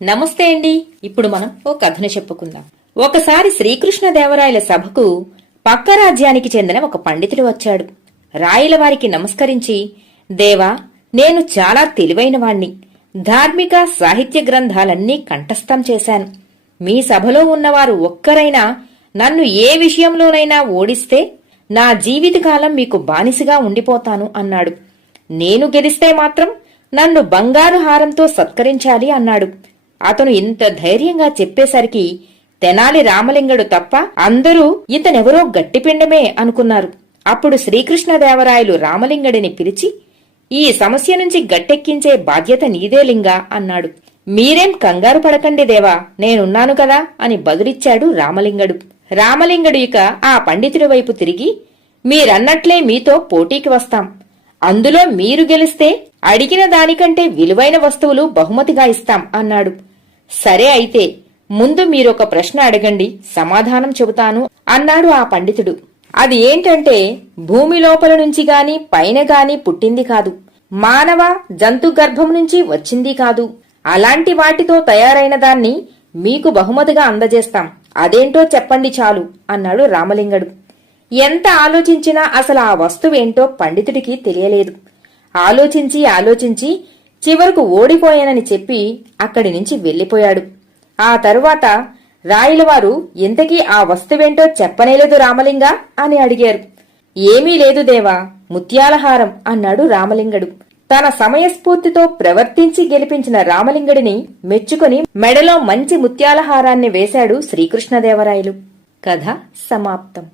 నమస్తే అండి. ఇప్పుడు మనం ఓ కథను చెప్పుకుందాం. ఒకసారి శ్రీకృష్ణదేవరాయల సభకు పక్క రాజ్యానికి చెందిన ఒక పండితుడు వచ్చాడు. రాయల వారికి నమస్కరించి, దేవా, నేను చాలా తెలివైనవాణ్ణి. ధార్మిక సాహిత్య గ్రంథాలన్నీ కంఠస్థం చేశాను. మీ సభలో ఉన్నవారు ఒక్కరైనా నన్ను ఏ విషయంలోనైనా ఓడిస్తే నా జీవితకాలం మీకు బానిసగా ఉండిపోతాను అన్నాడు. నేను గెలిస్తే మాత్రం నన్ను బంగారు హారంతో సత్కరించాలి అన్నాడు. అతను ఇంత ధైర్యంగా చెప్పేసరికి తెనాలి రామలింగడు తప్ప అందరూ ఇతనెవరో గట్టిపిండమే అనుకున్నారు. అప్పుడు శ్రీకృష్ణదేవరాయలు రామలింగడిని పిలిచి, ఈ సమస్య నుంచి గట్టెక్కించే బాధ్యత నీదే లింగా అన్నాడు. మీరేం కంగారు పడకండి దేవా, నేనున్నాను కదా అని బదులిచ్చాడు రామలింగడు. రామలింగడు ఇక ఆ పండితుడి వైపు తిరిగి, మీరన్నట్లే మీతో పోటీకి వస్తాం. అందులో మీరు గెలిస్తే అడిగిన దానికంటే విలువైన వస్తువులు బహుమతిగా ఇస్తాం అన్నాడు. సరే అయితే ముందు మీరొక ప్రశ్న అడగండి, సమాధానం చెబుతాను అన్నాడు ఆ పండితుడు. అది ఏంటంటే, భూమి లోపల నుంచి గాని పైన గాని పుట్టింది కాదు, మానవ జంతు గర్భం నుంచి వచ్చింది కాదు. అలాంటి వాటితో తయారైన దాన్ని మీకు బహుమతిగా అందజేస్తాం. అదేంటో చెప్పండి చాలు అన్నాడు రామలింగడు. ఎంత ఆలోచించినా అసలు ఆ వస్తువేంటో పండితుడికి తెలియలేదు. ఆలోచించి ఆలోచించి చివరకు ఓడిపోయానని చెప్పి అక్కడి నుంచి వెళ్లిపోయాడు. ఆ తరువాత రాయలవారు, ఇంతకీ ఆ వస్తువేంటో చెప్పనేలేదు రామలింగా అని అడిగారు. ఏమీ లేదు దేవా, ముత్యాలహారం అన్నాడు రామలింగడు. తన సమయస్ఫూర్తితో ప్రవర్తించి గెలిపించిన రామలింగడిని మెచ్చుకుని మెడలో మంచి ముత్యాలహారాన్ని వేశాడు శ్రీకృష్ణదేవరాయలు. కథ సమాప్తం.